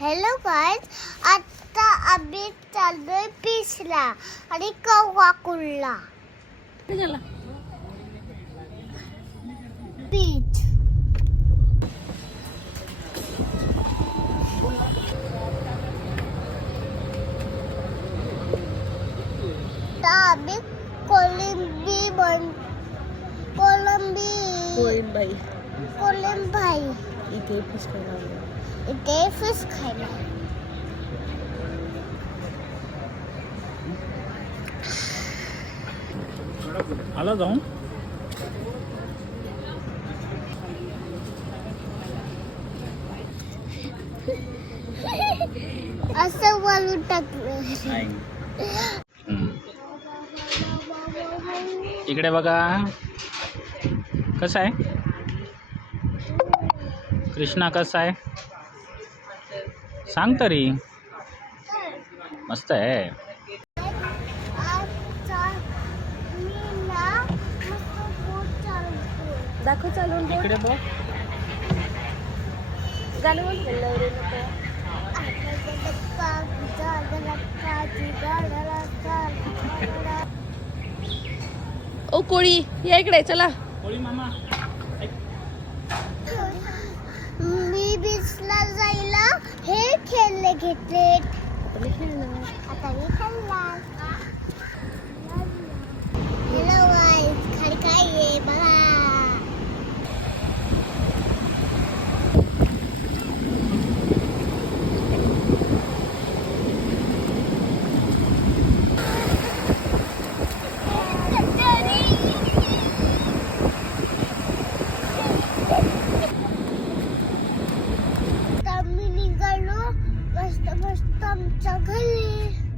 Hello guys, आता आम्ही चाललोय बीचला आणि कव्वाकुलला. बीच आम्ही कोलंबाई इथे फिश खायला. आला जाऊन असं वाळून टाकलं. इकडे बघा कसा आहे कृष्णा, कसा आहे सांग तरी. मस्त आहे. दाखव चालून. इकडे बघ. गाणं ओ कोळी या इकडे चला. कोळी मामा मी बीचला जायला हे खेळले घेतले. आता मी खेळणार. हॅलो गाईज, खाली काय आहे बघा. आम्ही निघालो मस्त आमच्या घरी.